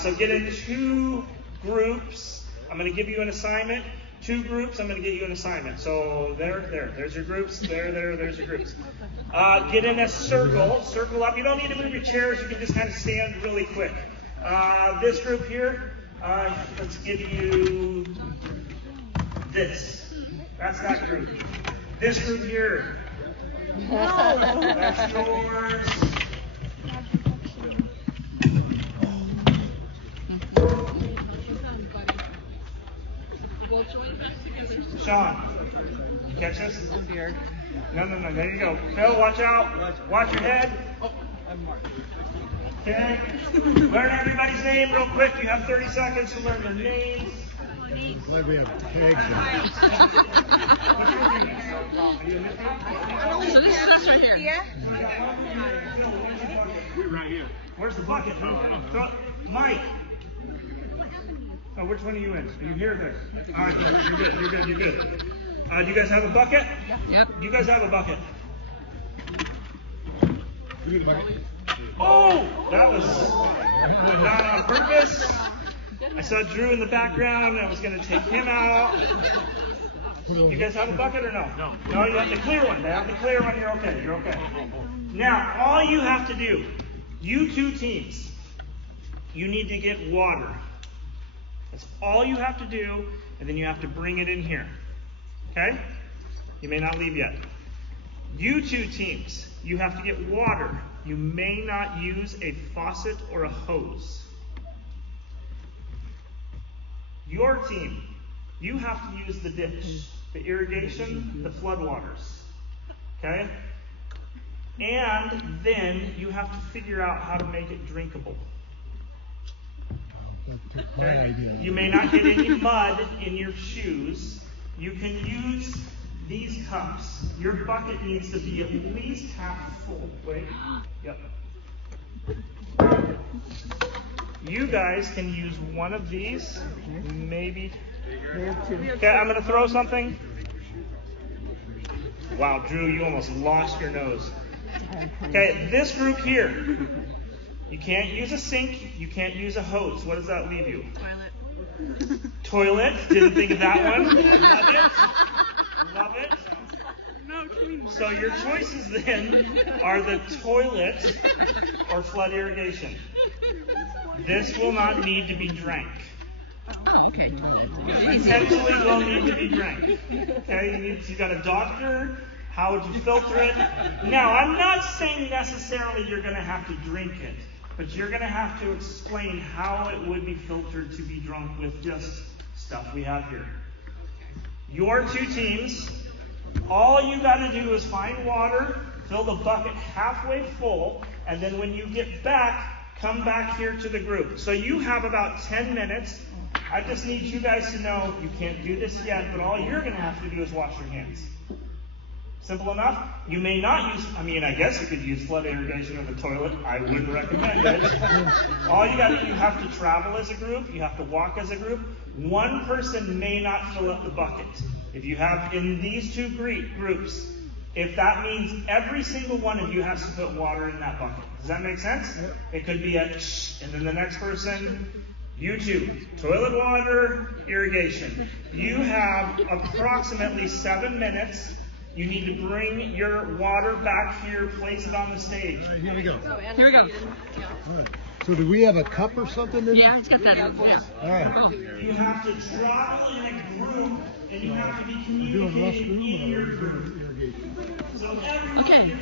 So get in 2 groups. I'm going to give you an assignment. 2 groups, I'm going to get you an assignment. So there's your groups. There's your groups. Get in a circle up. You don't need to move your chairs. You can just kind of stand really quick. This group here, let's give you this. That's that group. This group here. That's yours. Sean, you catch this? No, there you go. Phil, watch out. Watch your head. Okay. Learn everybody's name real quick. You have 30 seconds to learn their names. Glad we have tags. So this is us right here. Yeah. Right here. Where's the bucket? Mike. Oh, which one are you in? Are you here or there? All right, you're good. Do you guys have a bucket? Yep. You guys have a bucket. Oh, that was not on purpose. I saw Drew in the background. I was going to take him out. You guys have a bucket or no? No, you have the clear one. They have the clear one. You're okay. You're okay. Now, all you have to do, you 2 teams, you need to get water. That's all you have to do, and then you have to bring it in here. Okay? You may not leave yet. You 2 teams, you have to get water. You may not use a faucet or a hose. Your team, you have to use the ditch, the irrigation, the floodwaters. Okay? And then you have to figure out how to make it drinkable. Okay? You may not get any mud in your shoes. You can use these cups. Your bucket needs to be at least half full. Wait. Yep. You guys can use one of these, maybe. Okay, I'm going to throw something. Wow, Drew, you almost lost your nose. Okay, this group here. You can't use a sink. You can't use a hose. What does that leave you? Toilet. Toilet. Didn't think of that one. Love it. So your choices then are the toilet or flood irrigation. This will not need to be drank. Oh, okay. Potentially will need to be drank. Okay, you got a doctor. How would you filter it? Now, I'm not saying necessarily you're going to have to drink it, but you're going to have to explain how it would be filtered to be drunk with just stuff we have here. Your 2 teams, all you got to do is find water, fill the bucket halfway full, and then when you get back, come back here to the group. So you have about 10 minutes. I just need you guys to know you can't do this yet, but all you're going to have to do is wash your hands. Simple enough. You may not use, I guess you could use flood irrigation or the toilet. I wouldn't recommend it. All you got to do, you have to travel as a group. You have to walk as a group. One person may not fill up the bucket. If you have in these 2 groups, if that means every single one of you has to put water in that bucket. Does that make sense? Yep. It could be a shh, and then the next person, you 2, toilet water, irrigation. You have approximately 7 minutes. You need to bring your water back here, place it on the stage. Right, here we go. Here we go. Good. So do we have a cup or something in Yeah, it's got that. Yeah. All right. You have to travel in a group, and you have to be communicating in your group. So Okay,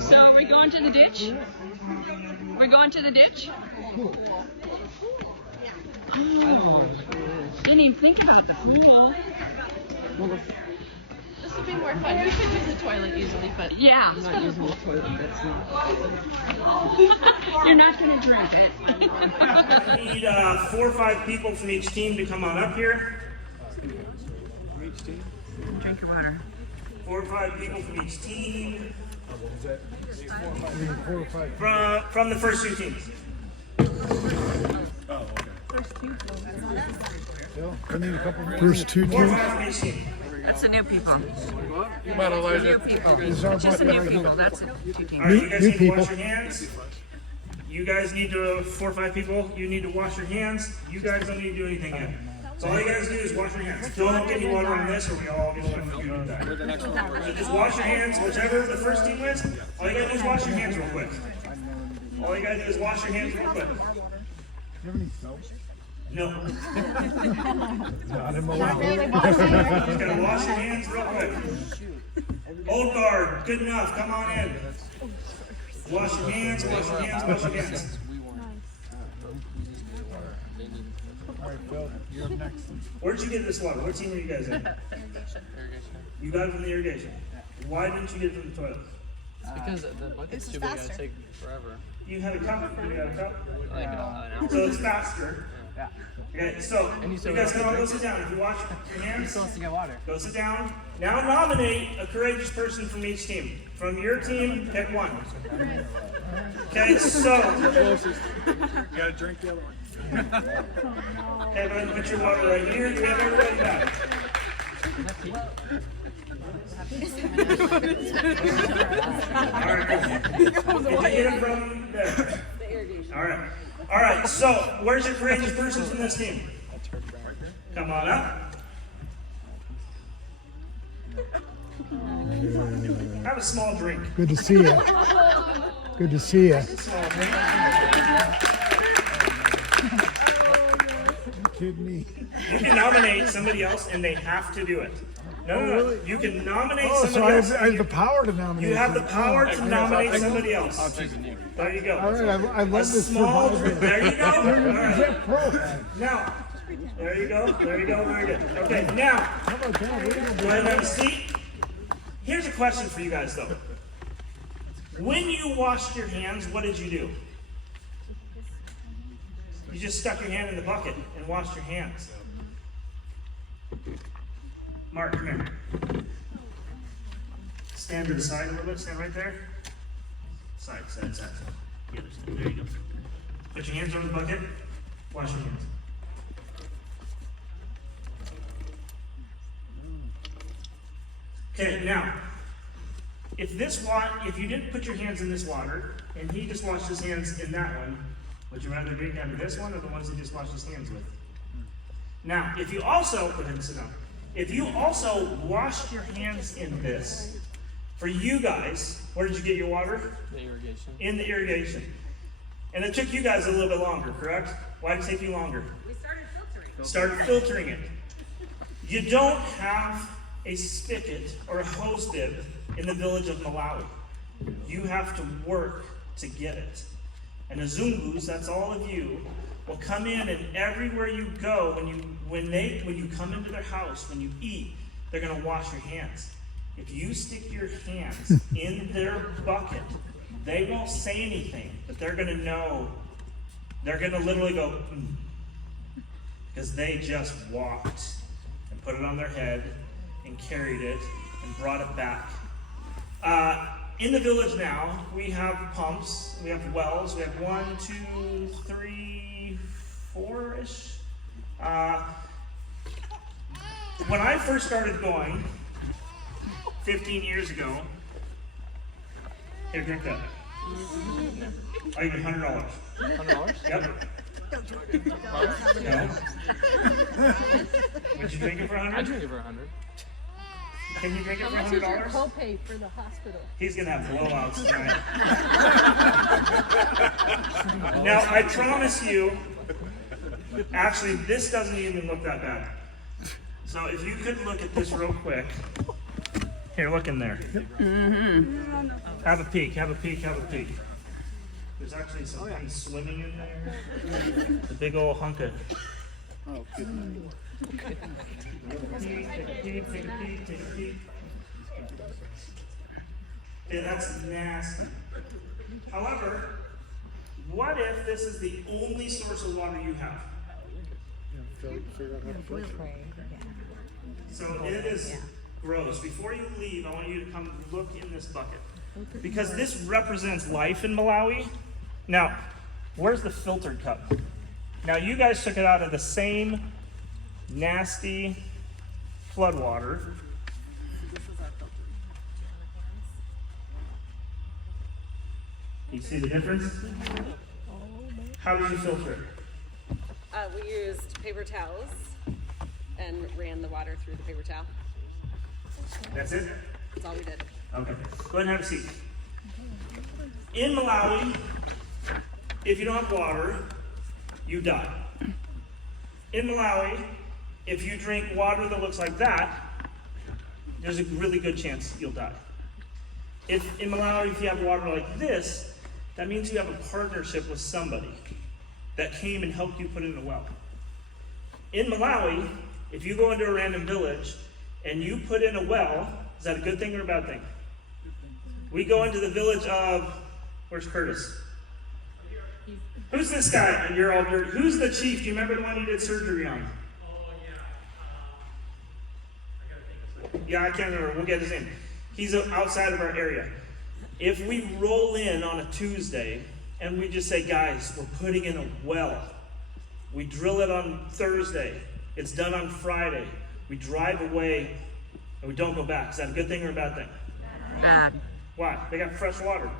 so we're going to the ditch? We're going to the ditch? Oh, didn't even think about the pool. This would be more fun. We could use the toilet easily, but Yeah. I'm not using the toilet. That's not. You're not going to drink it. we need 4 or 5 people from each team to come on up here. Drink your water. 4 or 5 people from each team. 4 or 5. From the first 2 teams. First 2 4 or teams. 5 from each team. That's the new people. Is our Just the bucket new right people. here? That's it. 2 teams. All right, you guys New need to wash people. your hands. You guys need to, 4 or 5 people, you need to wash your hands. You guys don't need to do anything yet. So all you guys do is wash your hands. Don't get any water on this or we all get away from you. So just wash your hands, whichever the first team wins. All you gotta do is wash your hands real quick. All you gotta do is wash your hands real quick. No. Not in Malawi. Just gotta wash your hands real quick. Old guard, good enough. Come on in. Wash your hands, wash your hands, wash your hands. All right, Phil, you're up next. Where'd you get this water? What team are you guys in? You got it from the irrigation. Why didn't you get it from the toilet? Because the bucket's too big, it'd take forever. You had a cup? You got a cup? Like an hour. So it's faster. Yeah. Okay, so you guys can all go sit down. If you wash your hands, Still has to get water. go sit down. Now nominate a courageous person from each team. From your team, pick one. Okay, so. You gotta drink the other one. Okay, go ahead and put your water right here. You have everybody back. All right. Did you get it from there? All right. All right. So, where's your courageous person from this team? Come on up. Have a small drink. Good to see you. Good to see you. Small drink. Kidding me. You can nominate somebody else, and they have to do it. No. You can nominate Oh, so somebody else. I have the power to nominate. You have the power to nominate I'll somebody else. choose you. There you go. All right, I A love this small survival. drink. There you go. All right. Get pro. Now, there you go. There you go. Very good. Okay, now, How about that? We're gonna go ahead and have a seat. Here's a question for you guys, though. When you washed your hands, what did you do? You just stuck your hand in the bucket and washed your hands. Mark, come here. Stand to the side a little bit. Stand right there. Side. The other side. There you go. Put your hands on the bucket. Wash your hands. Okay, now, if you didn't put your hands in this water, and he just washed his hands in that one, would you rather drink out of this one or the ones he just washed his hands with? Now, if you also, go ahead and sit down. If you also washed your hands in this, for you guys, where did you get your water? The irrigation. In the irrigation. And it took you guys a little bit longer, correct? Why did it take you longer? We started filtering. Started filtering it. You don't have a spigot or a hose bib in the village of Malawi. You have to work to get it. And the Zungus, that's all of you, will come in, and everywhere you go, when you come into their house, when you eat, they're going to wash your hands. If you stick your hands in their bucket, they won't say anything, but they're going to know. They're going to literally go, because they just walked and put it on their head and carried it and brought it back. In the village now, we have pumps, we have wells, we have 1, 2, 3, 4-ish. When I first started going, 15 years ago, here, drink that. I give you $100. $100? Yep. No. Would you drink it for $100? I'd drink it for $100. Can you drink it for How much is your $100? copay for the hospital? He's gonna have blowouts tonight. Now, I promise you, actually, this doesn't even look that bad. So if you could look at this real quick. Here, look in there. Have a peek, have a peek, have a peek. There's actually some things swimming in there. The big old hunk of. Oh, good. Take a peek. Yeah, that's nasty. However, what if this is the only source of water you have? Figure out how to filter. So it is gross. Before you leave, I want you to come look in this bucket. Because this represents life in Malawi. Now, where's the filtered cup? Now, you guys took it out of the same nasty flood water. You see the difference? How did you filter it? We used paper towels and ran the water through the paper towel. That's it? That's all we did. Okay. Go ahead and have a seat. In Malawi, if you don't have water, you die. In Malawi, if you drink water that looks like that, there's a really good chance you'll die. If in Malawi, if you have water like this, that means you have a partnership with somebody that came and helped you put in a well. In Malawi, if you go into a random village and you put in a well, is that a good thing or a bad thing? We go into the village of, where's Curtis? Who's this guy? You're all dirty. Who's the chief? Do you remember the one you did surgery on? Yeah, I can't remember. We'll get his name. He's outside of our area. If we roll in on a Tuesday and we just say, guys, we're putting in a well. We drill it on Thursday. It's done on Friday. We drive away and we don't go back. Is that a good thing or a bad thing? Bad. Why? They got fresh water.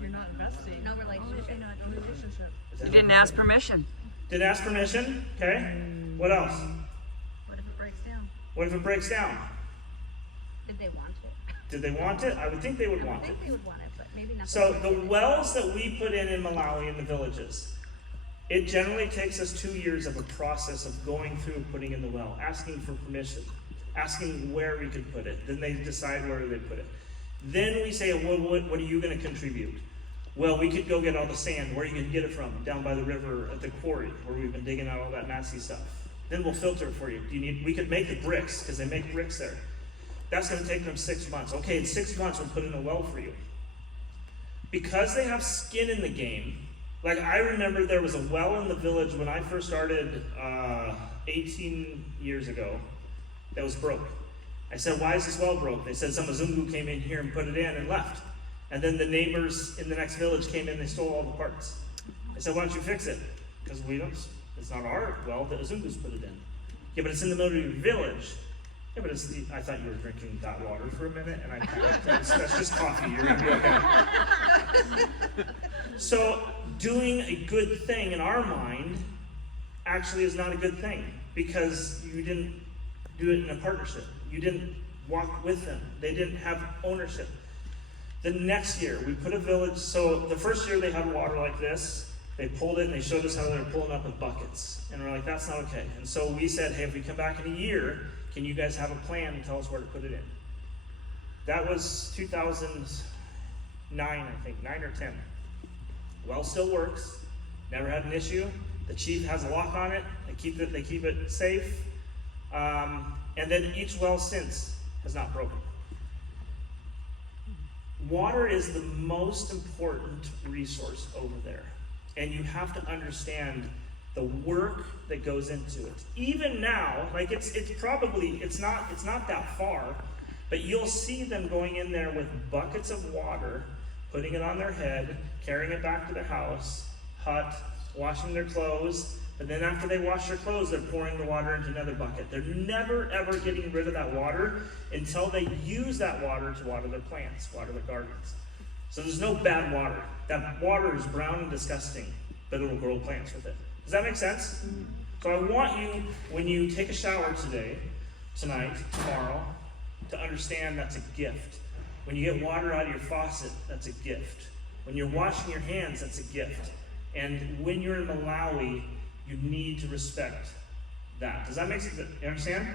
You're not investing. No relationship. No relationship. You didn't ask permission. Didn't ask permission. Okay. What else? What if it breaks down? What if it breaks down? Did they want it? Did they want it? I would think they would want I it. think they would want it, but maybe not. So the wells that we put in Malawi in the villages, it generally takes us 2 years of a process of going through putting in the well, asking for permission, asking where we could put it. Then they decide where they put it. Then we say, well, what are you going to contribute? Well, we could go get all the sand. Where are you going to get it from? Down by the river at the quarry, where we've been digging out all that nasty stuff. Then we'll filter it for you. We could make the bricks, because they make bricks there. That's going to take them 6 months. Okay, in 6 months, we'll put in a well for you. Because they have skin in the game, like I remember there was a well in the village when I first started 18 years ago that was broke. I said, why is this well broke? They said some Azungu came in here and put it in and left. And then the neighbors in the next village came in, they stole all the parts. I said, why don't you fix it? Because it's not our well, the Azungus put it in. Yeah, but it's in the middle of your village. Yeah, but I thought you were drinking that water for a minute, and that's just coffee. You're gonna be okay. So doing a good thing in our mind actually is not a good thing because you didn't do it in a partnership. You didn't walk with them. They didn't have ownership. The next year, we put a village, so the first year they had water like this. They pulled it and they showed us how they were pulling up with buckets. And we're like, that's not okay. And so we said, hey, if we come back in a year, can you guys have a plan and tell us where to put it in? That was 2009, I think, 9 or 10. Well, still works. Never had an issue. The chief has a lock on it. They keep it safe. And then each well since has not broken. Water is the most important resource over there. And you have to understand the work that goes into it. Even now, like it's not that far, but you'll see them going in there with buckets of water, putting it on their head, carrying it back to their house, hut, washing their clothes, and then after they wash their clothes, they're pouring the water into another bucket. They're never ever getting rid of that water until they use that water to water their plants, water their gardens. So there's no bad water. That water is brown and disgusting, but it'll grow plants with it. Does that make sense? So I want you, when you take a shower tonight, tomorrow, to understand that's a gift. When you get water out of your faucet, that's a gift. When you're washing your hands, that's a gift. And when you're in Malawi, you need to respect that. Does that make sense? You understand?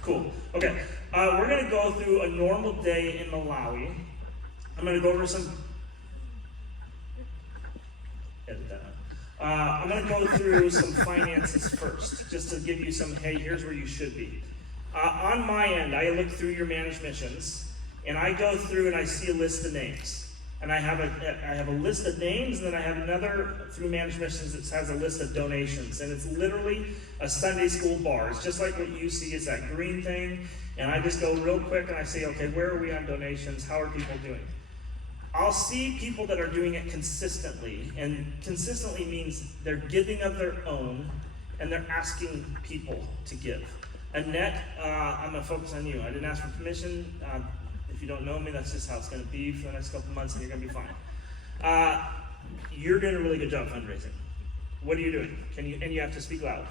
Cool. Okay. We're going to go through a normal day in Malawi. I'm going to go over some... Edit that out. I'm going to go through some finances first, just to give you some, hey, here's where you should be. On my end, I look through your managed missions, and I go through and I see a list of names. And I have a list of names, and then I have another through managed missions that has a list of donations. And it's literally a Sunday school bar. It's just like what you see is that green thing. And I just go real quick and I say, okay, where are we on donations? How are people doing? I'll see people that are doing it consistently, and consistently means they're giving of their own, and they're asking people to give. Annette, I'm going to focus on you. I didn't ask for permission. If you don't know me, that's just how it's going to be for the next couple months, and you're going to be fine. you're doing a really good job fundraising. What are you doing? And you have to speak loud.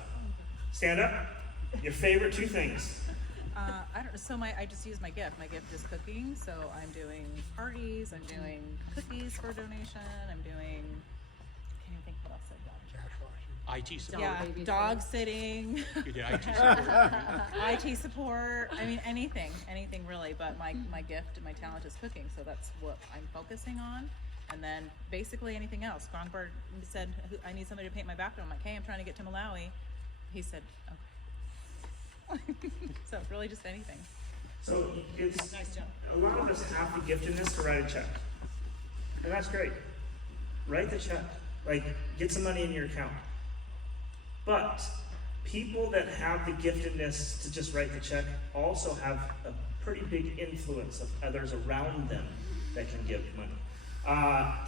Stand up. Your favorite 2 things. I don't. So I just use my gift. My gift is cooking. So I'm doing parties. I'm doing cookies for donation. I'm doing. Can't even think what else I've done. IT support. Yeah, dog sitting. You did IT support. IT support. I mean, anything really. But my gift and my talent is cooking. So that's what I'm focusing on. And then basically anything else. Gronberg said, I need somebody to paint my background. I'm like, hey, I'm trying to get to Malawi. He said, okay. So really just anything. So it's a lot of us have the giftedness to write a check. And that's great. Write the check. Like, get some money in your account. But people that have the giftedness to just write the check also have a pretty big influence of others around them that can give money.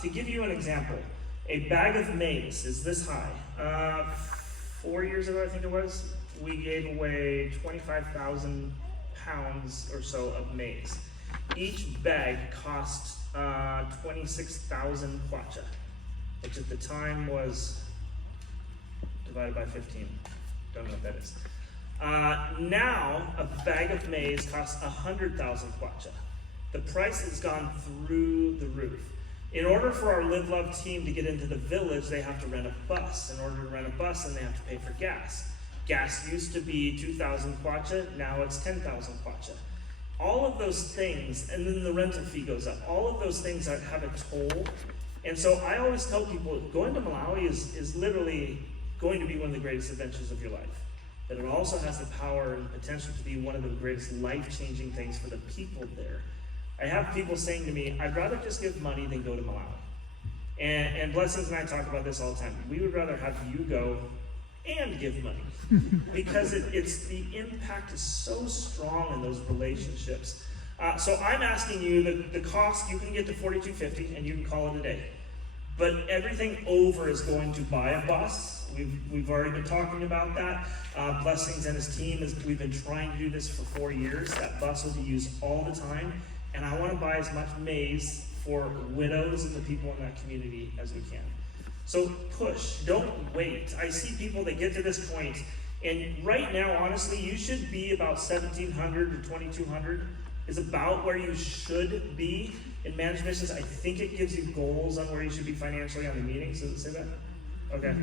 To give you an example, a bag of maize is this high. 4 years ago, I think it was, we gave away 25,000 pounds or so of maize. Each bag cost 26,000 kwacha, which at the time was divided by 15. Don't know what that is. Now, a bag of maize costs 100,000 kwacha. The price has gone through the roof. In order for our Live Love team to get into the village, they have to rent a bus. In order to rent a bus, then they have to pay for gas. Gas used to be 2,000 kwacha, now it's 10,000 kwacha. All of those things, and then the rental fee goes up. All of those things have a toll. And so I always tell people, going to Malawi is literally going to be one of the greatest adventures of your life. But it also has the power and potential to be one of the greatest life-changing things for the people there. I have people saying to me, I'd rather just give money than go to Malawi. And Blessings and I talk about this all the time. We would rather have you go and give money. Because it's the impact is so strong in those relationships. So I'm asking you, the cost, you can get to $42.50 and you can call it a day. But everything over is going to buy a bus. We've already been talking about that. Blessings and his team, we've been trying to do this for 4 years. That bus will be used all the time. And I want to buy as much maize for widows and the people in that community as we can. So push, don't wait. I see people that get to this point, and right now, honestly, you should be about 1,700 to 2,200 is about where you should be in managed missions. I think it gives you goals on where you should be financially on the meetings. Does it say that? Okay.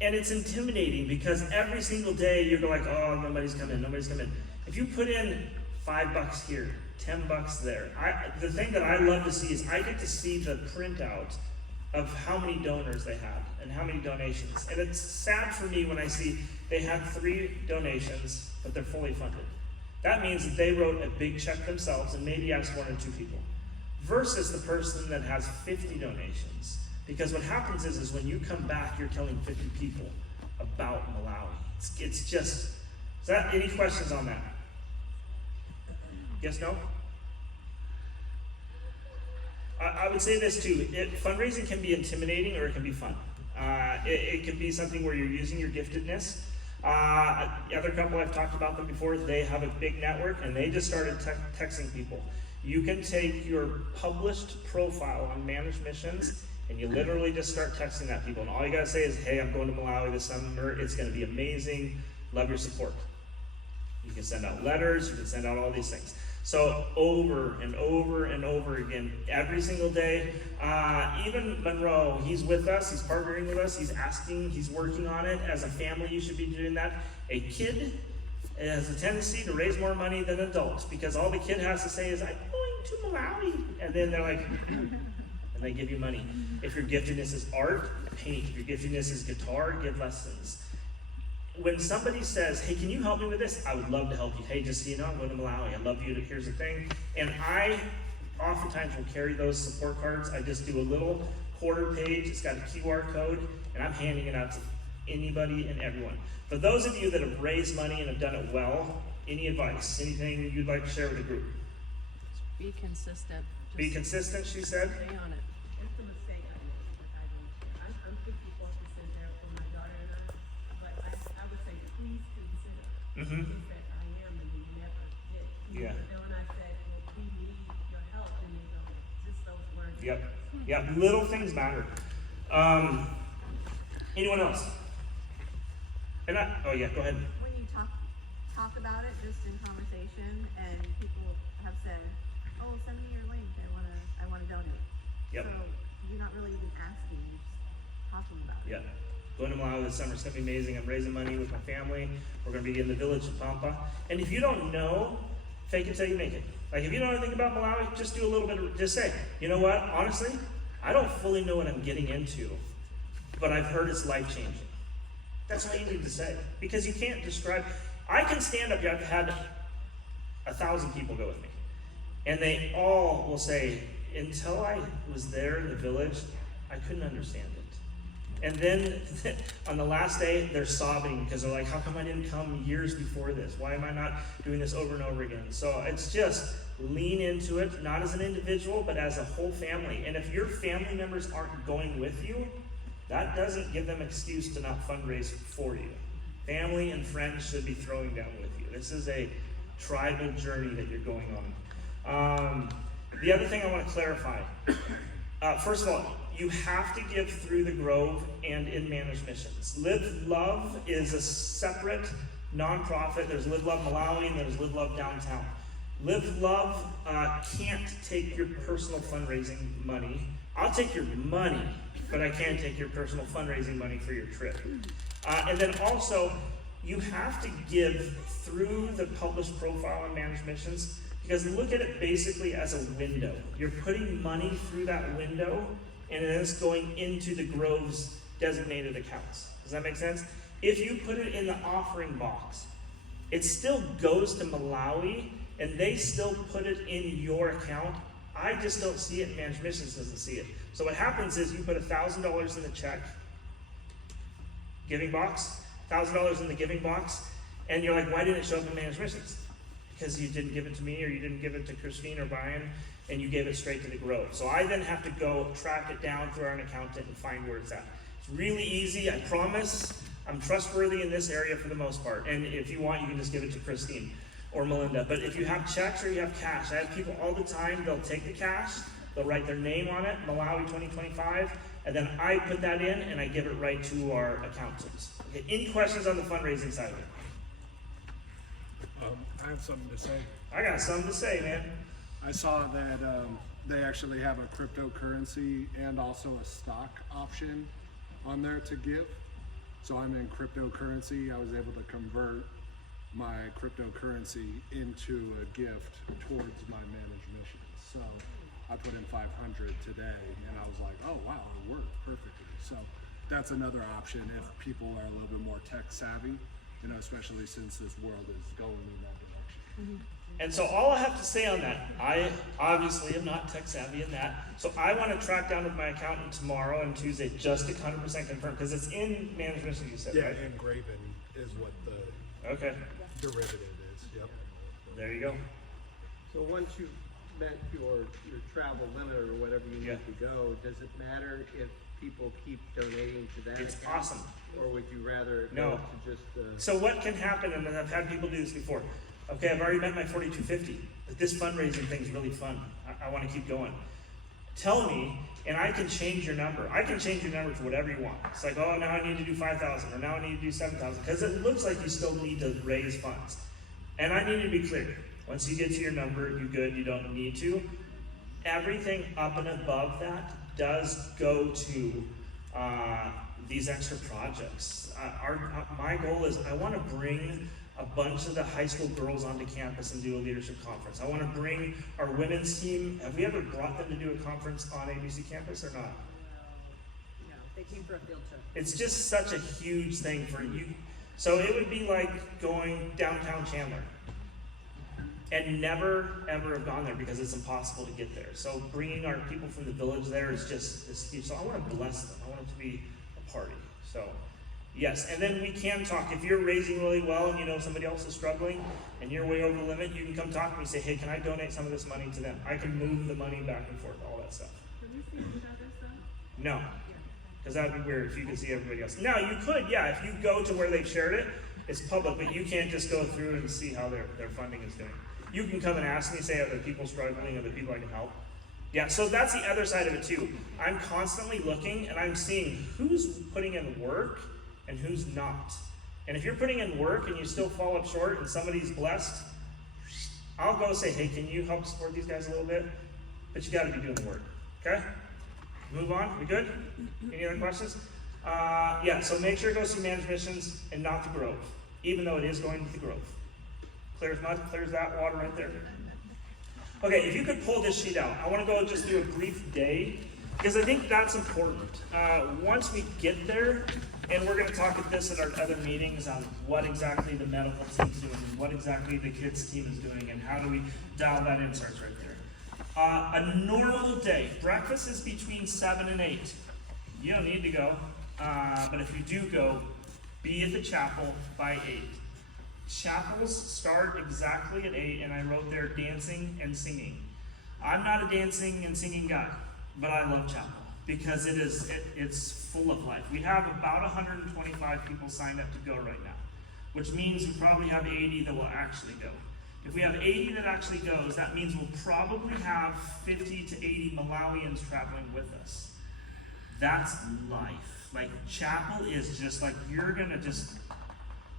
And it's intimidating because every single day you're like, oh, nobody's come in. If you put in $5 here, $10 there. The thing that I love to see is I get to see the printout of how many donors they had and how many donations. And it's sad for me when I see they had 3 donations, but they're fully funded. That means that they wrote a big check themselves and maybe asked 1 or 2 people. Versus the person that has 50 donations. Because what happens is when you come back, you're telling 50 people about Malawi. It's just, is that any questions on that? Yes, no? I would say this too, fundraising can be intimidating or it can be fun. It can be something where you're using your giftedness. Other couple, I've talked about them before, they have a big network and they just started texting people. You can take your published profile on Managed Missions and you literally just start texting that people. And all you gotta say is, hey, I'm going to Malawi this summer, it's gonna be amazing, love your support. You can send out letters, you can send out all these things. So over and over and over again, every single day, even Monroe, he's with us, he's partnering with us, he's asking, he's working on it. As a family, you should be doing that. A kid has a tendency to raise more money than adults because all the kid has to say is, I'm going to Malawi. And then they're like, and they give you money. If your giftedness is art, paint. If your giftedness is guitar, give lessons. When somebody says, hey, can you help me with this? I would love to help you. Hey, just so you know, I'm going to Malawi. I love you. Here's the thing. And I oftentimes will carry those support cards. I just do a little quarter page. It's got a QR code, and I'm handing it out to anybody and everyone. For those of you that have raised money and have done it well, any advice, anything you'd like to share with the group? Be consistent. Be consistent, she said. Stay on it. It's a mistake I make. I'm 54% there for my daughter and I, but I would say please consider. Mm-hmm. He said I am and he never did. Yeah. But then when I said, well, we need your help, and they go, just those words. Yep. Yeah, little things matter. Anyone else? Oh yeah, go ahead. When you talk about it just in conversation, and people have said, "Oh, send me your link. I wanna donate." Yep. So you're not really even asking, you're just talking about it. Yeah. Going to Malawi this summer, it's gonna be amazing. I'm raising money with my family. We're gonna be in the village of Pampa. And if you don't know, fake it till you make it. Like if you don't know anything about Malawi, just do a little bit of, just say, you know what, honestly, I don't fully know what I'm getting into, but I've heard it's life-changing. That's all you need to say. Because you can't describe, I can stand up here, I've had 1,000 people go with me. And they all will say, until I was there in the village, I couldn't understand it. And then on the last day, they're sobbing because they're like, how come I didn't come years before this? Why am I not doing this over and over again? So it's just lean into it, not as an individual, but as a whole family. And if your family members aren't going with you, that doesn't give them excuse to not fundraise for you. Family and friends should be throwing down with you. This is a tribal journey that you're going on. The other thing I want to clarify, first of all, you have to give through the Grove and in Managed Missions. Live Love is a separate nonprofit. There's Live Love Malawi and there's Live Love Downtown. Live Love can't take your personal fundraising money. I'll take your money, but I can't take your personal fundraising money for your trip. And then also, you have to give through the published profile on Managed Missions, because look at it basically as a window. You're putting money through that window, and then it's going into the Grove's designated accounts. Does that make sense? If you put it in the offering box, it still goes to Malawi, and they still put it in your account. I just don't see it, Managed Missions doesn't see it. So what happens is you put $1,000 in the check, giving box, $1,000 in the giving box, and you're like, why didn't it show up in Managed Missions? Because you didn't give it to me, or you didn't give it to Christine or Brian, and you gave it straight to the Grove. So I then have to go track it down through an accountant and find where it's at. It's really easy, I promise. I'm trustworthy in this area for the most part. And if you want, you can just give it to Christine or Melinda. But if you have checks or you have cash, I have people all the time, they'll take the cash, they'll write their name on it, Malawi 2025, and then I put that in and I give it right to our accountants. Okay, any questions on the fundraising side of it? I have something to say. I got something to say, man. I saw that they actually have a cryptocurrency and also a stock option on there to give. So I'm in cryptocurrency. I was able to convert my cryptocurrency into a gift towards my Managed Missions. So I put in 500 today, and I was like, oh wow, it worked perfectly. So that's another option if people are a little bit more tech savvy, you know, especially since this world is going in that direction. And so all I have to say on that, I obviously am not tech savvy in that. So I want to track down with my accountant tomorrow and Tuesday just to 100% confirm, because it's in Managed Missions, you said, Yeah, right? engraven is what the Okay, derivative is. Yep. there you go. So once you've met your travel limit or whatever you need to go, does it matter if people keep donating to that It's account? awesome. Or would you rather No. go to just the... So what can happen, and I've had people do this before, okay, I've already met my 4250, but this fundraising thing's really fun. I want to keep going. Tell me, and I can change your number. I can change your number to whatever you want. It's like, oh, now I need to do 5,000, or now I need to do 7,000, because it looks like you still need to raise funds. And I need to be clear. Once you get to your number, you good, you don't need to. Everything up and above that does go to these extra projects. My goal is I want to bring a bunch of the high school girls onto campus and do a leadership conference. I want to bring our women's team. Have we ever brought them to do a conference on ABC campus or not? No, they came for a field trip. It's just such a huge thing for you. So it would be like going downtown Chandler and never ever have gone there because it's impossible to get there. So bringing our people from the village there is just this huge. So I want to bless them. I want it to be a party. So yes, and then we can talk. If you're raising really well and you know somebody else is struggling and you're way over the limit, you can come talk to me and say, hey, can I donate some of this money to them? I can move the money back and forth, all that stuff. Can we see each other stuff? No, because that would be weird if you could see everybody else. Now, you could, yeah, if you go to where they've shared it, it's public, but you can't just go through and see how their funding is doing. You can come and ask me, say, are there people struggling, are there people I can help? Yeah, so that's the other side of it too. I'm constantly looking and I'm seeing who's putting in work and who's not. And if you're putting in work and you still fall up short and somebody's blessed, I'll go say, hey, can you help support these guys a little bit? But you gotta be doing the work, okay? Move on, we good? Any other questions? Yeah, so make sure it goes to managed missions and not the Grove, even though it is going to the Grove. Clear as mud, clears that water right there. Okay, if you could pull this sheet out, I want to go just do a brief day, because I think that's important. Once we get there, and we're going to talk at this at our other meetings on what exactly the medical team's doing, and what exactly the kids team is doing, and how do we dial that in, starts right there. A normal day, breakfast is between 7 and 8. You don't need to go, but if you do go, be at the chapel by 8. Chapels start exactly at 8, and I wrote there dancing and singing. I'm not a dancing and singing guy, but I love chapel because it's full of life. We have about 125 people signed up to go right now, which means we probably have 80 that will actually go. If we have 80 that actually goes, that means we'll probably have 50 to 80 Malawians traveling with us. That's life. Like, chapel is just like, you're gonna just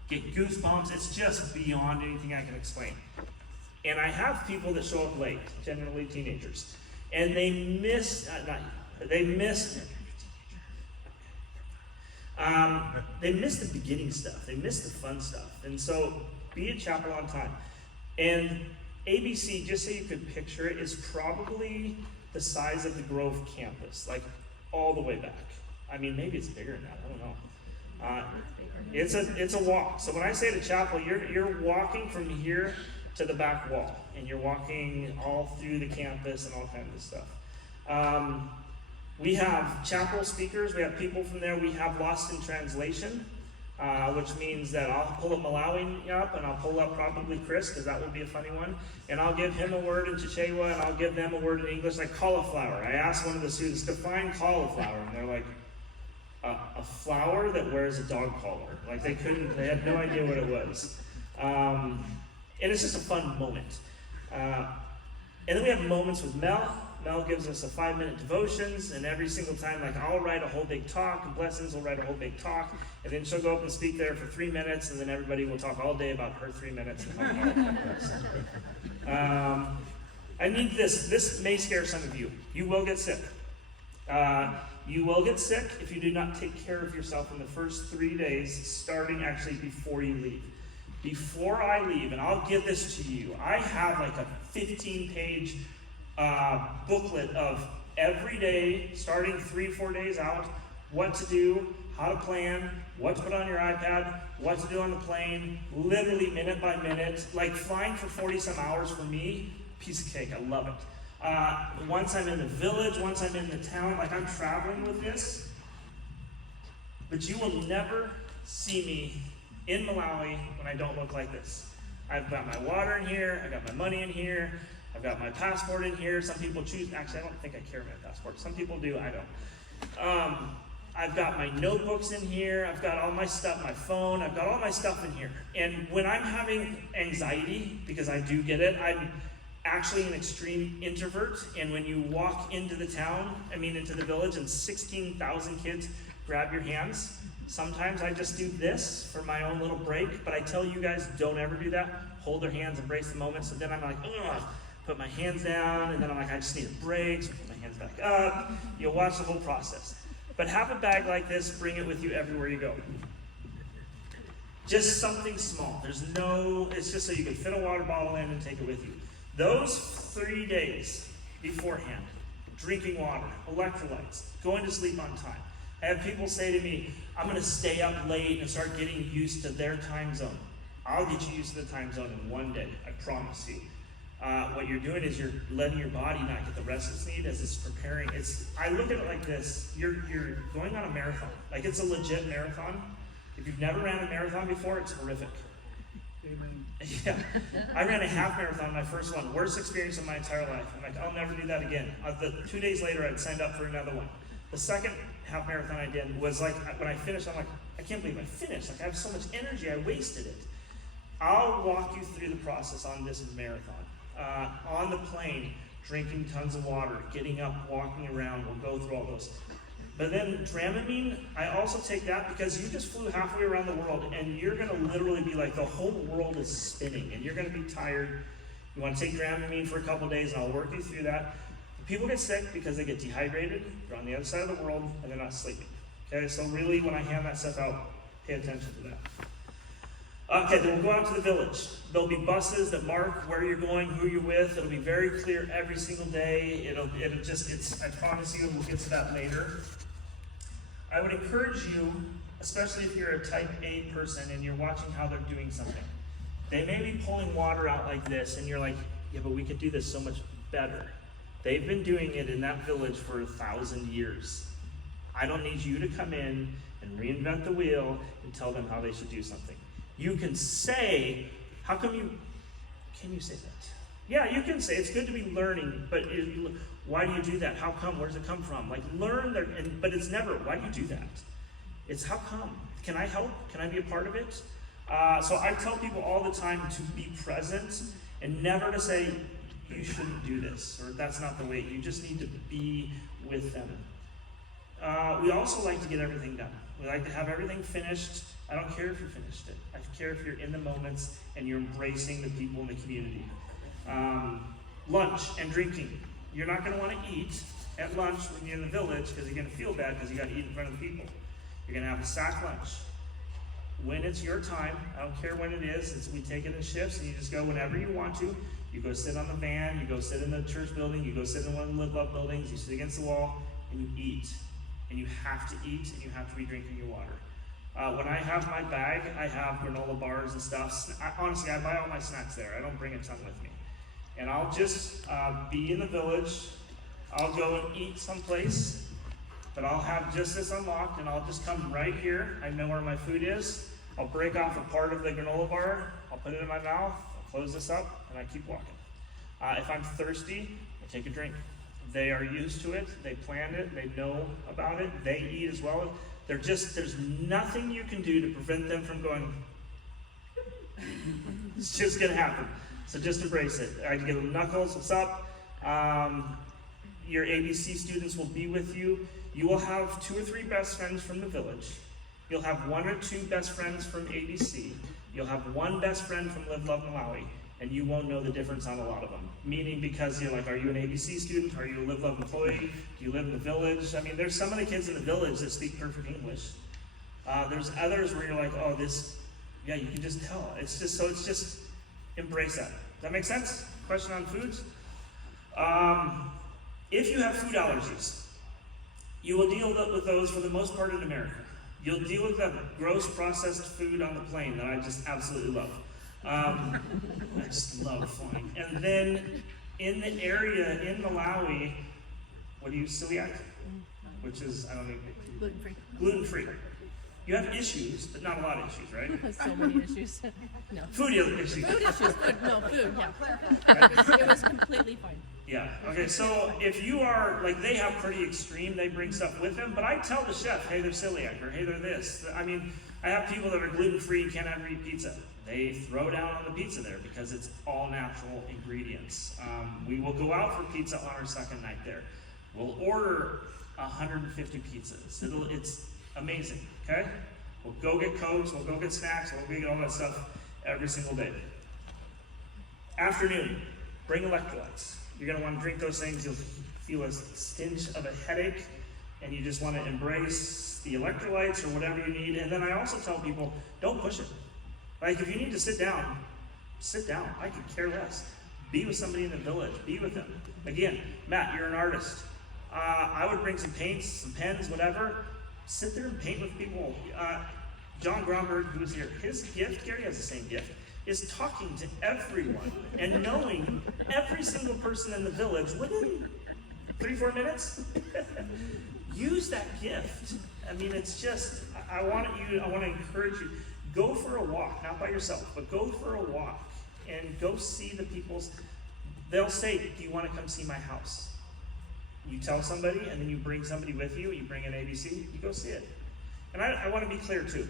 get goosebumps. It's just beyond anything I can explain. And I have people that show up late, generally teenagers, and they miss the beginning stuff. They miss the fun stuff. And so be at chapel on time. And ABC, just so you could picture it, is probably the size of the Grove campus, like all the way back. I mean, maybe it's bigger than that, I don't know. It's a walk. So when I say the chapel, you're walking from here to the back wall, and you're walking all through the campus and all kinds of stuff. We have chapel speakers. We have people from there. We have Lost in Translation, which means that I'll pull a Malawi up, and I'll pull up probably Chris, because that will be a funny one, and I'll give him a word in Chichewa, and I'll give them a word in English, like cauliflower. I asked one of the students, define cauliflower, and they're like, a flower that wears a dog collar. Like, they had no idea what it was. And it's just a fun moment. And then we have moments with Mel. Mel gives us a 5-minute devotions, and every single time, like, I'll write a whole big talk, and Blessings will write a whole big talk, and then she'll go up and speak there for 3 minutes, and then everybody will talk all day about her 3 minutes and how hard it was. I need this. This may scare some of you. You will get sick. You will get sick if you do not take care of yourself in the first 3 days, starting actually before you leave. Before I leave, and I'll give this to you, I have like a 15-page booklet of every day, starting 3-4 days out, what to do, how to plan, what to put on your iPad, what to do on the plane, literally minute by minute. Like, flying for 40-some hours for me, piece of cake, I love it. Once I'm in the village, once I'm in the town, like, I'm traveling with this. But you will never see me in Malawi when I don't look like this. I've got my water in here, I've got my money in here, I've got my passport in here. Some people choose, actually I don't think I carry my passport. Some people do, I don't. I've got my notebooks in here, I've got all my stuff, my phone, I've got all my stuff in here. And when I'm having anxiety, because I do get it, I'm actually an extreme introvert, and when you walk into the town, into the village, and 16,000 kids grab your hands, sometimes I just do this for my own little break, but I tell you guys, don't ever do that. Hold their hands, embrace the moment. So then I'm like, ugh, put my hands down, and then I'm like, I just need a break, so put my hands back up. You'll watch the whole process. But have a bag like this, bring it with you everywhere you go. Just something small. It's just so you can fit a water bottle in and take it with you. Those 3 days beforehand, drinking water, electrolytes, going to sleep on time. I have people say to me, I'm going to stay up late and start getting used to their time zone. I'll get you used to the time zone in 1 day, I promise you. What you're doing is you're letting your body not get the rest it's need as it's preparing. I look at it like this, you're going on a marathon. Like, it's a legit marathon. If you've never ran a marathon before, it's horrific. Amen. Yeah, I ran a half marathon, my first one, worst experience of my entire life. I'm like, I'll never do that again. 2 days later, I'd signed up for another one. The second half marathon I did was like, when I finished, I'm like, I can't believe I finished. Like, I have so much energy, I wasted it. I'll walk you through the process on this marathon. On the plane, drinking tons of water, getting up, walking around. We'll go through all those. But then Dramamine, I also take that because you just flew halfway around the world and you're going to literally be like, the whole world is spinning and you're going to be tired. You want to take Dramamine for a couple days and I'll work you through that. People get sick because they get dehydrated, they're on the other side of the world, and they're not sleeping. Okay, so really when I hand that stuff out, pay attention to that. Okay, then we'll go out to the village. There'll be buses that mark where you're going, who you're with. It'll be very clear every single day. I promise you, we'll get to that later. I would encourage you, especially if you're a type A person and you're watching how they're doing something. They may be pulling water out like this, and you're like, yeah, but we could do this so much better. They've been doing it in that village for 1,000 years. I don't need you to come in and reinvent the wheel and tell them how they should do something. You can say, can you say that? Yeah, you can say, it's good to be learning, but why do you do that? How come? Where does it come from? Like, learn, but it's never, why do you do that? It's how come? Can I help? Can I be a part of it? So I tell people all the time to be present and never to say, you shouldn't do this, or that's not the way. You just need to be with them. We also like to get everything done. We like to have everything finished. I don't care if you finished it. I care if you're in the moments and you're embracing the people in the community. Lunch and drinking. You're not going to want to eat at lunch when you're in the village because you're going to feel bad because you got to eat in front of the people. You're going to have a sack lunch. When it's your time, I don't care when it is, we take it in shifts and you just go whenever you want to. You go sit on the van, you go sit in the church building, you go sit in one of the Live Love buildings, you sit against the wall, and you eat. And you have to eat, and you have to be drinking your water. When I have my bag, I have granola bars and stuff. Honestly, I buy all my snacks there. I don't bring a ton with me. And I'll just be in the village. I'll go and eat someplace, but I'll have just this unlocked, and I'll just come right here. I know where my food is. I'll break off a part of the granola bar. I'll put it in my mouth. I'll close this up, and I keep walking. If I'm thirsty, I take a drink. They are used to it. They planned it. They know about it. They eat as well. There's nothing you can do to prevent them from going. It's just going to happen. So just embrace it. I give them knuckles. What's up? Your ABC students will be with you. You will have 2 or 3 best friends from the village. You'll have 1 or 2 best friends from ABC. You'll have 1 best friend from Live Love Malawi. And you won't know the difference on a lot of them. Meaning because you're like, are you an ABC student? Are you a Live Love employee? Do you live in the village? I mean, there's some of the kids in the village that speak perfect English. There's others where you're like, oh, you can just tell. It's just embrace that. Does that make sense? Question on foods? If you have food allergies, you will deal with those for the most part in America. You'll deal with that gross processed food on the plane that I just absolutely love. I just love flying. And then in the area in Malawi, what do you celiac? Which is, I don't know. Gluten-free. Gluten-free. You have issues, but not a lot of issues, right? So many issues. No. Food issues. Food issues. Food, yeah. It was completely fine. Yeah, okay, so if you are, like, they have pretty extreme, they bring stuff with them, but I tell the chef, hey, they're celiac, or hey, they're this. I mean, I have people that are gluten-free and can't ever eat pizza. They throw down on the pizza there because it's all natural ingredients. We will go out for pizza on our second night there. We'll order 150 pizzas. It's amazing, okay? We'll go get Cokes, we'll go get snacks, we'll go get all that stuff every single day. Afternoon, bring electrolytes. You're gonna wanna drink those things, you'll feel a stench of a headache, and you just wanna embrace the electrolytes or whatever you need. And then I also tell people, don't push it. Like, if you need to sit down, sit down. I could care less. Be with somebody in the village. Be with them. Again, Matt, you're an artist. I would bring some paints, some pens, whatever. Sit there and paint with people. John Gromberg, who was here, his gift, Gary has the same gift, is talking to everyone and knowing every single person in the village within 3-4 minutes. Use that gift. I mean, it's just, I want to encourage you. Go for a walk, not by yourself, but go for a walk and go see the people's. They'll say, do you want to come see my house? You tell somebody, and then you bring somebody with you, you bring an ABC, you go see it. And I want to be clear too.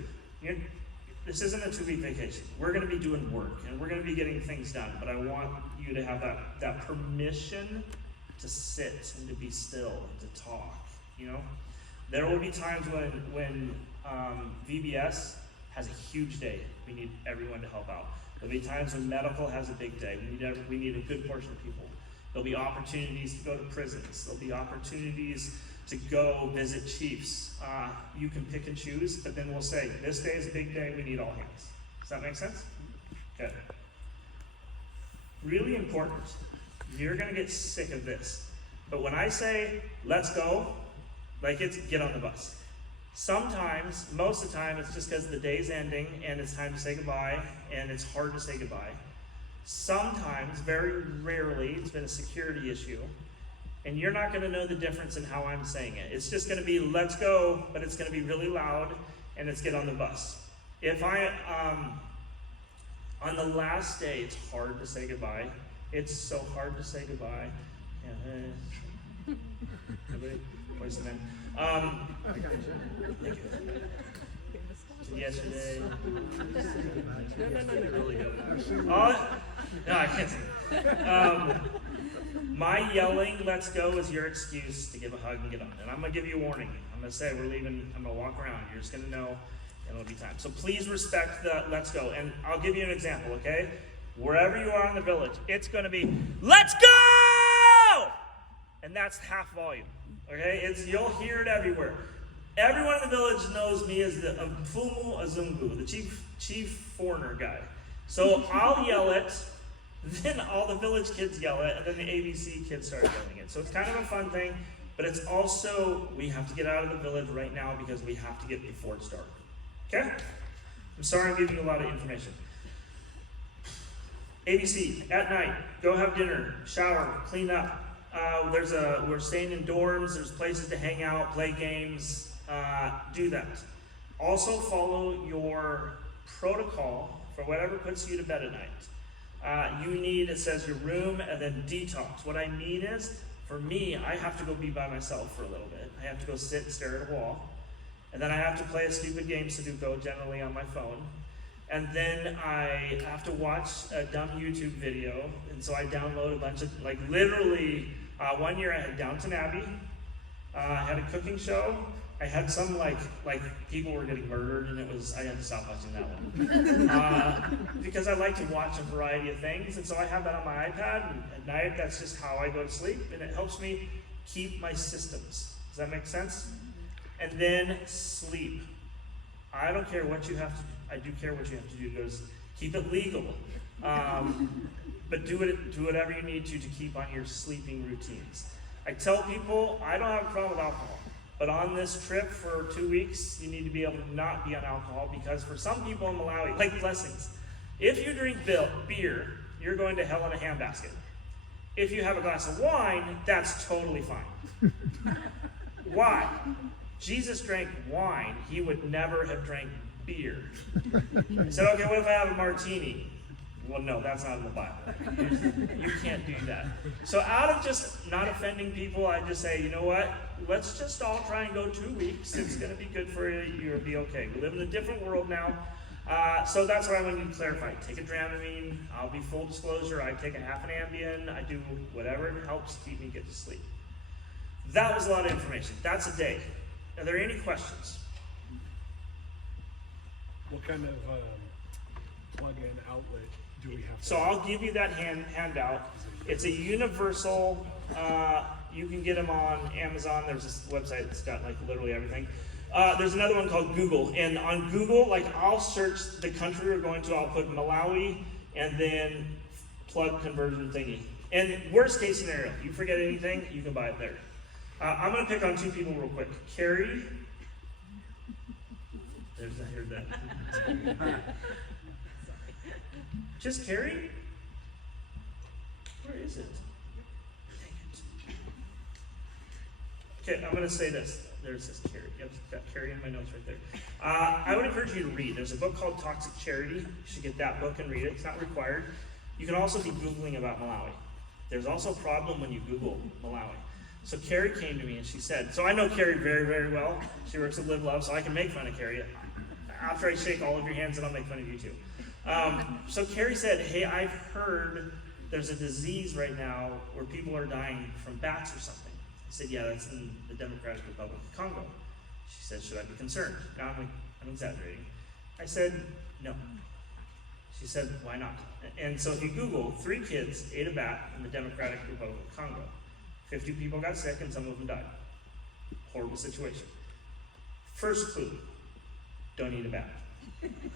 This isn't a 2-week vacation. We're going to be doing work, and we're going to be getting things done, but I want you to have that permission to sit and to be still and to talk, you know? There will be times when VBS has a huge day. We need everyone to help out. There'll be times when medical has a big day. We need a good portion of people. There'll be opportunities to go to prisons. There'll be opportunities to go visit chiefs. You can pick and choose, but then we'll say, this day is a big day, we need all hands. Does that make sense? Good. Really important. You're gonna get sick of this. But when I say, let's go, like it's get on the bus. Sometimes, most of the time, it's just because the day's ending and it's time to say goodbye, and it's hard to say goodbye. Sometimes, very rarely, it's been a security issue, and you're not going to know the difference in how I'm saying it. It's just going to be, let's go, but it's going to be really loud, and it's get on the bus. If on the last day, it's hard to say goodbye. It's so hard to say goodbye. Everybody, voice the name. Yesterday. No, I can't say. My yelling, let's go, is your excuse to give a hug and get on. And I'm going to give you a warning. I'm going to say we're leaving. I'm going to walk around. You're just going to know, and it'll be time. So please respect the let's go. And I'll give you an example, okay? Wherever you are in the village, it's going to be, let's go! And that's half volume, okay? You'll hear it everywhere. Everyone in the village knows me as the Mfumu Azungu, the chief foreigner guy. So I'll yell it, then all the village kids yell it, and then the ABC kids start yelling it. So it's kind of a fun thing, but it's also, we have to get out of the village right now because we have to get before it's dark. Okay? I'm sorry I'm giving you a lot of information. ABC, at night, go have dinner, shower, clean up. We're staying in dorms, there's places to hang out, play games, do that. Also follow your protocol for whatever puts you to bed at night. You need, it says your room and then detox. What I mean is, for me, I have to go be by myself for a little bit. I have to go sit and stare at a wall. And then I have to play a stupid game, Sudoku, generally on my phone. And then I have to watch a dumb YouTube video. And so I download a bunch of, like literally, one year I had Downton Abbey. I had a cooking show. I had some like people were getting murdered, and I had to stop watching that one. Because I like to watch a variety of things, and so I have that on my iPad, and at night that's just how I go to sleep, and it helps me keep my systems. Does that make sense? And then sleep. I don't care what you have to do. I do care what you have to do. Because keep it legal. But do whatever you need to keep on your sleeping routines. I tell people I don't have a problem with alcohol. But on this trip for 2 weeks, you need to be able to not be on alcohol, because for some people in Malawi, like blessings, if you drink beer, you're going to hell in a handbasket. If you have a glass of wine, that's totally fine. Why? Jesus drank wine. He would never have drank beer. I said, okay, what if I have a martini? Well, no, that's not in the Bible. You can't do that. So out of just not offending people, I just say, you know what? Let's just all try and go 2 weeks. It's going to be good for you. You'll be okay. We live in a different world now. So that's why I want you to clarify. Take a Dramamine. I'll be full disclosure. I take a half an Ambien. I do whatever helps keep me get to sleep. That was a lot of information. That's a day. Are there any questions? What kind of plug-in outlet do we have? So I'll give you that handout. It's a universal, you can get them on Amazon. There's this website that's got like literally everything. There's another one called Google. And on Google, like I'll search the country we're going to, I'll put Malawi and then plug conversion thingy. And worst case scenario, you forget anything, you can buy it there. I'm going to pick on two people real quick. Carrie. I heard that. Just Carrie? Where is it? Dang it. Okay, I'm going to say this. There's this Carrie. Yep, got Carrie in my notes right there. I would encourage you to read. There's a book called Toxic Charity. You should get that book and read it. It's not required. You can also be Googling about Malawi. There's also a problem when you Google Malawi. So Carrie came to me and she said, so I know Carrie very, very well. She works at Live Love, so I can make fun of Carrie. After I shake all of your hands, then I'll make fun of you too. So Carrie said, hey, I've heard there's a disease right now where people are dying from bats or something. I said, yeah, that's in the Democratic Republic of Congo. She said, should I be concerned? Now I'm like, I'm exaggerating. I said, no. She said, why not? And so if you Google, 3 kids ate a bat in the Democratic Republic of Congo. 50 people got sick and some of them died. Horrible situation. First clue, don't eat a bat.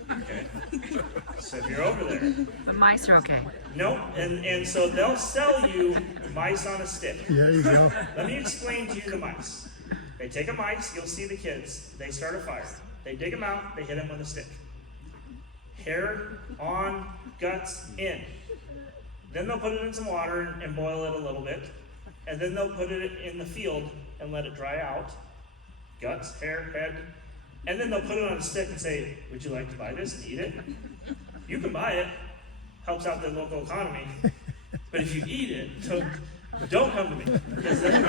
Okay? So if you're over there. The mice are okay. No, and so they'll sell you mice on a stick. There you go. Let me explain to you the mice. They take a mice, you'll see the kids, they start a fire. They dig them out, they hit them with a stick. Hair on, guts in. Then they'll put it in some water and boil it a little bit. And then they'll put it in the field and let it dry out. Guts, hair, head. And then they'll put it on a stick and say, would you like to buy this and eat it? You can buy it. Helps out the local economy. But if you eat it, don't come to me. Because then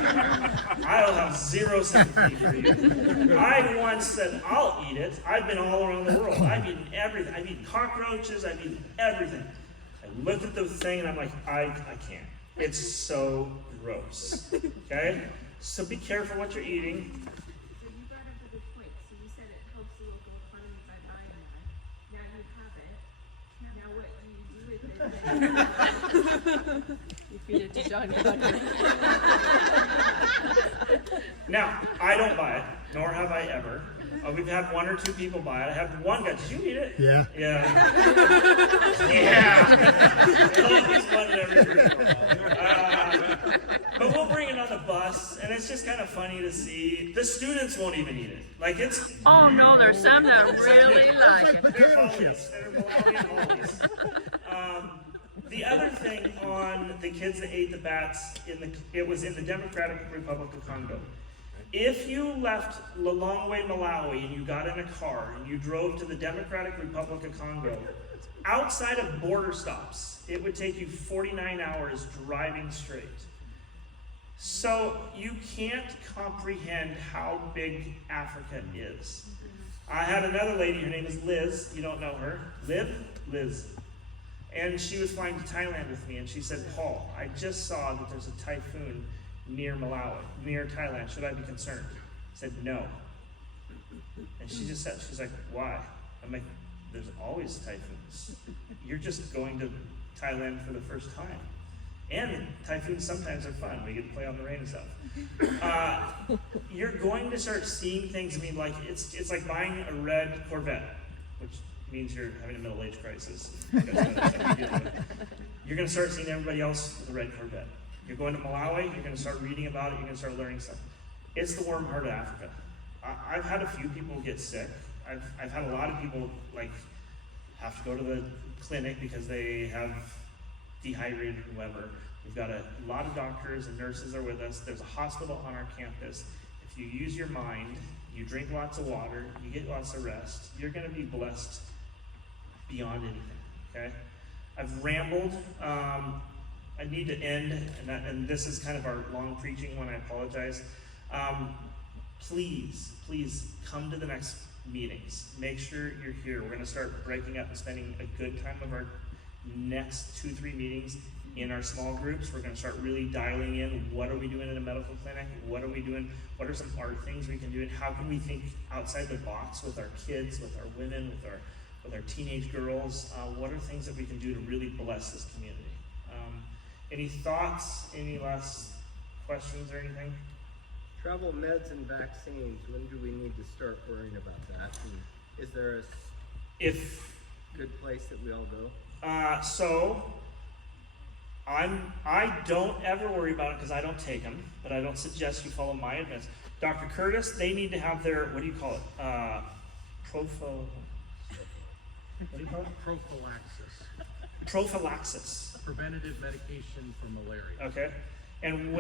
I'll have zero sympathy for you. I once said, I'll eat it. I've been all around the world. I've eaten everything. I've eaten cockroaches. I've eaten everything. I looked at the thing and I'm like, I can't. It's so gross. Okay? So be careful what you're eating. So you brought up a good point. So you said it helps the local economy by buying that. Now you have it. Now what do you do with it? You feed it to John. Now, I don't buy it, nor have I ever. We've had 1 or 2 people buy it. I had one guy. Did you eat it? Yeah. Yeah. Yeah. Always one in every group. But we'll bring it on the bus, and it's just kind of funny to see. The students won't even eat it. Like it's. Oh no, there's some that really like it. They're Malawians. They're Malawian Malawians. The other thing on the kids that ate the bats, it was in the Democratic Republic of Congo. If you left Lilongwe, Malawi, and you got in a car and you drove to the Democratic Republic of Congo, outside of border stops, it would take you 49 hours driving straight. So you can't comprehend how big Africa is. I had another lady, her name is Liz, you don't know her. Liz. And she was flying to Thailand with me, and she said, Paul, I just saw that there's a typhoon near Malawi, near Thailand. Should I be concerned? I said, no. And she just said, she's like, why? I'm like, there's always typhoons. You're just going to Thailand for the first time. And typhoons sometimes are fun. We get to play on the rain and stuff. You're going to start seeing things. I mean, like it's like buying a red Corvette, which means you're having a middle-age crisis. You're going to start seeing everybody else with a red Corvette. You're going to Malawi, you're going to start reading about it, you're going to start learning stuff. It's the warm heart of Africa. I've had a few people get sick. I've had a lot of people like have to go to the clinic because they have dehydrated or whatever. We've got a lot of doctors and nurses are with us. There's a hospital on our campus. If you use your mind, you drink lots of water, you get lots of rest, you're going to be blessed beyond anything, okay? I've rambled. I need to end, and this is kind of our long preaching one. I apologize. Please come to the next meetings. Make sure you're here. We're going to start breaking up and spending a good time of our next 2-3 meetings in our small groups. We're going to start really dialing in what are we doing in a medical clinic, what are we doing, what are some art things we can do, and how can we think outside the box with our kids, with our women, with our teenage girls. What are things that we can do to really bless this community? Any thoughts, any last questions or anything? Travel meds and vaccines, when do we need to start worrying about that? And is there a good place that we all go? So I don't ever worry about it because I don't take them, but I don't suggest you follow my advice. Dr. Curtis, they need to have their, what do you call it? Prophylaxis. Preventative medication for malaria. Okay. And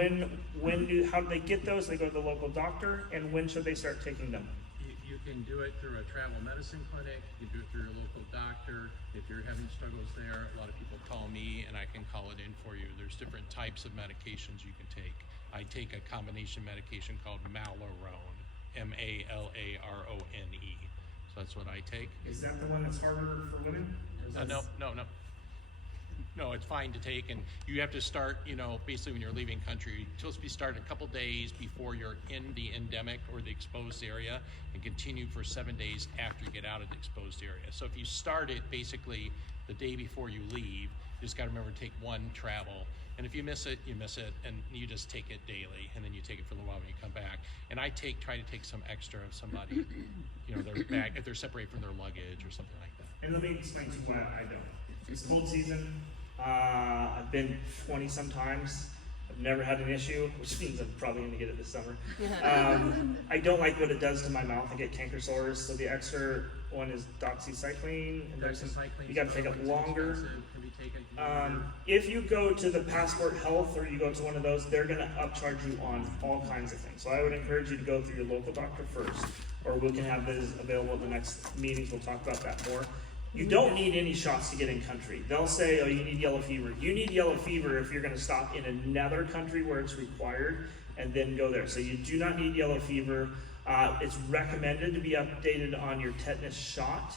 how do they get those? They go to the local doctor, and when should they start taking them? You can do it through a travel medicine clinic, you can do it through your local doctor. If you're having struggles there, a lot of people call me and I can call it in for you. There's different types of medications you can take. I take a combination medication called Malarone, M-A-L-A-R-O-N-E. So that's what I take. Is that the one that's harder for women? No. No, it's fine to take, and you have to start, you know, basically when you're leaving country, you're supposed to be starting a couple days before you're in the endemic or the exposed area, and continue for 7 days after you get out of the exposed area. So if you start it basically the day before you leave, you just got to remember to take one travel. And if you miss it, you miss it, and you just take it daily, and then you take it for a little while when you come back. And I try to take some extra of somebody, you know, their bag, if they're separated from their luggage or something like that. And let me explain to you why I don't. It's cold season. I've been 20 sometimes. I've never had an issue, which means I'm probably going to get it this summer. I don't like what it does to my mouth. I get canker sores. So the extra one is doxycycline. And you got to take it longer. If you go to the Passport Health or you go to one of those, they're going to upcharge you on all kinds of things. So I would encourage you to go through your local doctor first, or we can have this available at the next meetings. We'll talk about that more. You don't need any shots to get in country. They'll say, oh, you need yellow fever. You need yellow fever if you're going to stop in another country where it's required and then go there. So you do not need yellow fever. It's recommended to be updated on your tetanus shot.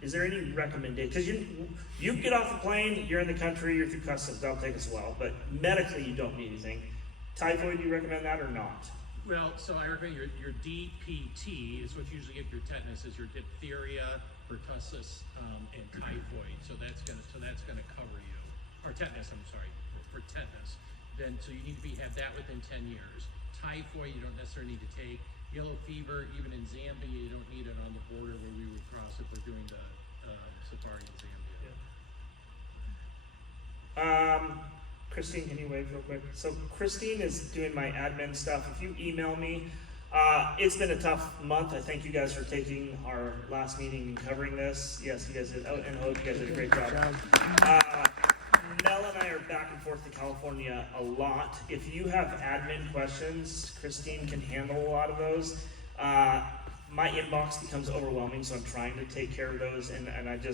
Is there any recommendation? Because you get off the plane, you're in the country, you're through customs, that'll take us a while. But medically, you don't need anything. Typhoid, do you recommend that or not? Well, so I recommend your DPT is what you usually get your tetanus, is your diphtheria, pertussis, and typhoid. So that's gonna cover you, or tetanus. I'm sorry, for tetanus. Then so you need to have that within 10 years. Typhoid you don't necessarily need to take. Yellow fever, even in Zambia, you don't need it on the border where we would cross if we're doing the safari in Zambia. Yeah. Christine, can you wave real quick? So Christine is doing my admin stuff. If you email me, it's been a tough month. I thank you guys for taking our last meeting and covering this. Yes, you guys did. Oh, and Hope, you guys did a great job. Mel and I are back and forth to California a lot. If you have admin questions, Christine can handle a lot of those. My inbox becomes overwhelming, so I'm trying to take care of those, and I've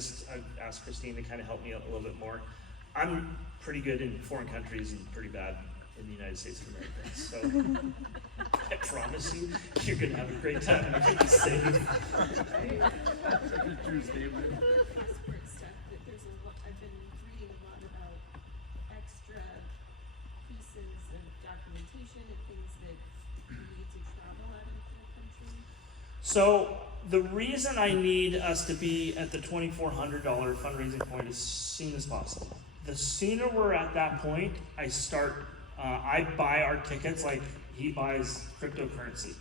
asked Christine to kind of help me out a little bit more. I'm pretty good in foreign countries and pretty bad in the United States of America. So I promise you, you're going to have a great time and you're going to be safe. I've been reading a lot about extra pieces of documentation and things that you need to travel out of the country. So the reason I need us to be at the $2,400 fundraising point as soon as possible. The sooner we're at that point, I buy our tickets like he buys cryptocurrency.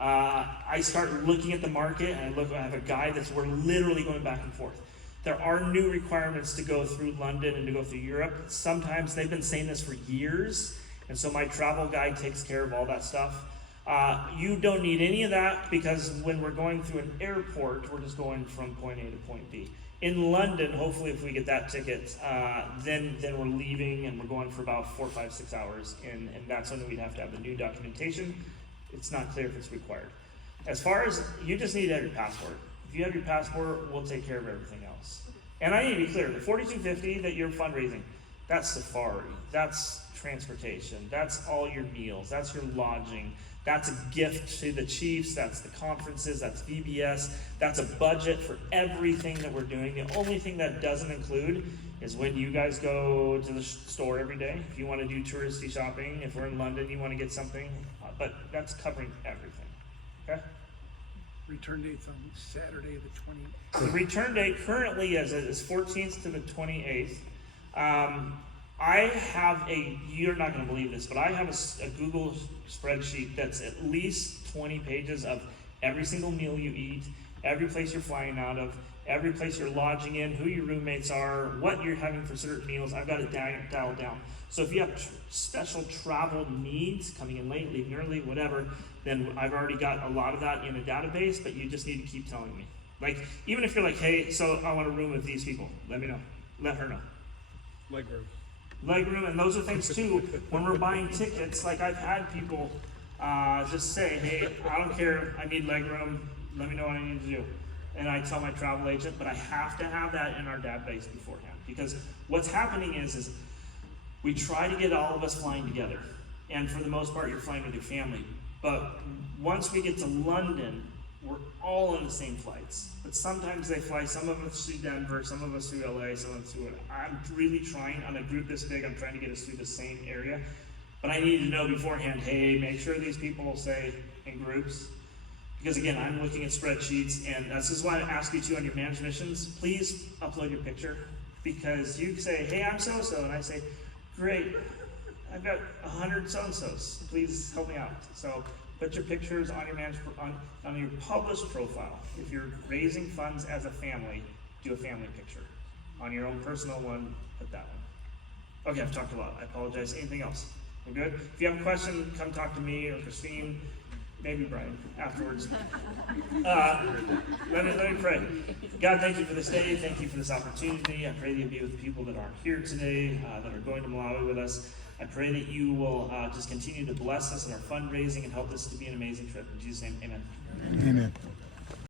I start looking at the market, and I have a guide we're literally going back and forth. There are new requirements to go through London and to go through Europe. Sometimes they've been saying this for years, and so my travel guide takes care of all that stuff. You don't need any of that because when we're going through an airport, we're just going from point A to point B. In London, hopefully if we get that ticket, then we're leaving and we're going for about 4, 5, 6 hours, and that's when we'd have to have the new documentation. It's not clear if it's required. As far as, you just need to have your passport. If you have your passport, we'll take care of everything else. And I need to be clear, the $4,250 that you're fundraising, that's safari, that's transportation, that's all your meals, that's your lodging, that's a gift to the chiefs, that's the conferences, that's VBS, that's a budget for everything that we're doing. The only thing that doesn't include is when you guys go to the store every day. If you want to do touristy shopping, if we're in London, you want to get something, but that's covering everything, okay? Return date's on Saturday the 20th. The return date currently is 14th to the 28th. I have you're not going to believe this, but I have a Google spreadsheet that's at least 20 pages of every single meal you eat, every place you're flying out of, every place you're lodging in, who your roommates are, what you're having for certain meals. I've got it dialed down. So if you have special travel needs, coming in late, leaving early, whatever, then I've already got a lot of that in a database, but you just need to keep telling me. Like, even if you're like, hey, so I want a room with these people, let me know. Let her know. Legroom, and those are things too. When we're buying tickets, like I've had people just say, hey, I don't care, I need legroom, let me know what I need to do. And I tell my travel agent, but I have to have that in our database beforehand. Because what's happening is we try to get all of us flying together. And for the most part, you're flying with your family. But once we get to London, we're all on the same flights, but sometimes they fly some of us through Denver, some of us through LA, some of us through. I'm really trying on a group this big. I'm trying to get us through the same area, but I need to know beforehand. Hey, make sure these people say in groups, because again, I'm looking at spreadsheets, and this is why I ask you to on your managed missions. Please upload your picture, because you say, "Hey, I'm so-so," and I say, "Great, I've got 100 so-and-sos. Please help me out." So put your pictures on your on your published profile. If you're raising funds as a family, do a family picture. On your own personal one, put that one. Okay, I've talked a lot. I apologize. Anything else? We're good? If you have a question, come talk to me or Christine, maybe Brian afterwards. Let me pray. God, thank you for this day. Thank you for this opportunity. I pray that you'll be with people that aren't here today, that are going to Malawi with us. I pray that you will just continue to bless us in our fundraising and help this to be an amazing trip. In Jesus' name, amen. Amen.